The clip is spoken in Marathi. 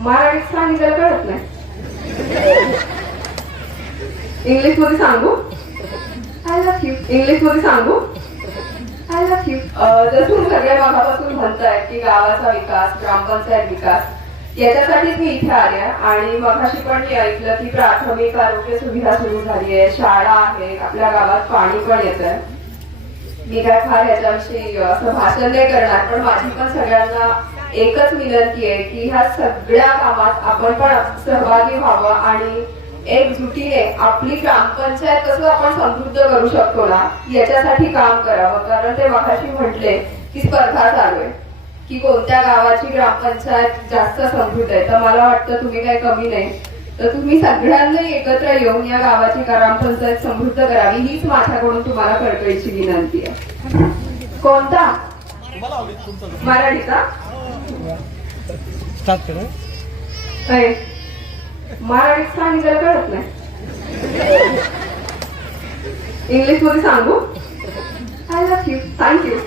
मराठीत सांगितलं कळत नाही. इंग्लिश मध्ये सांगू? I love you. इंग्लिश मध्ये सांगू? I love you. जसं सगळ्या भागापासून म्हणतायत की गावाचा विकास, ग्रामपंचायत विकास, याच्यासाठीच मी इथे आले आणि मगाशी पण मी ऐकलं की प्राथमिक आरोग्य सुविधा सुरू झाली आहे, शाळा आहे, आपल्या गावात पाणी पण येतंय. मी काय फार याच्याविषयी असं भाषण नाही करणार, पण माझी पण सगळ्यांना एकच विनंती आहे की ह्या सगळ्या कामात आपण पण सहभागी व्हावं आणि एकजुटीने आपली ग्रामपंचायत कसं आपण समृद्ध करू शकतो ना, याच्यासाठी काम करावं. कारण ते मगाशी म्हटले की स्पर्धा चालू आहे की कोणत्या गावाची ग्रामपंचायत जास्त समृद्ध आहे. तर मला वाटतं तुम्ही काही कमी नाही, तर तुम्ही सगळ्यांनी एकत्र येऊन या गावाची ग्रामपंचायत समृद्ध करावी, हीच माझ्याकडून तुम्हाला कळकळीची विनंती आहे. कोणता? मराठीचा? स्टार्ट करू. मराठीत सांगितलं कळत नाही. इंग्लिश मध्ये सांगू? I love you. थँक्यू.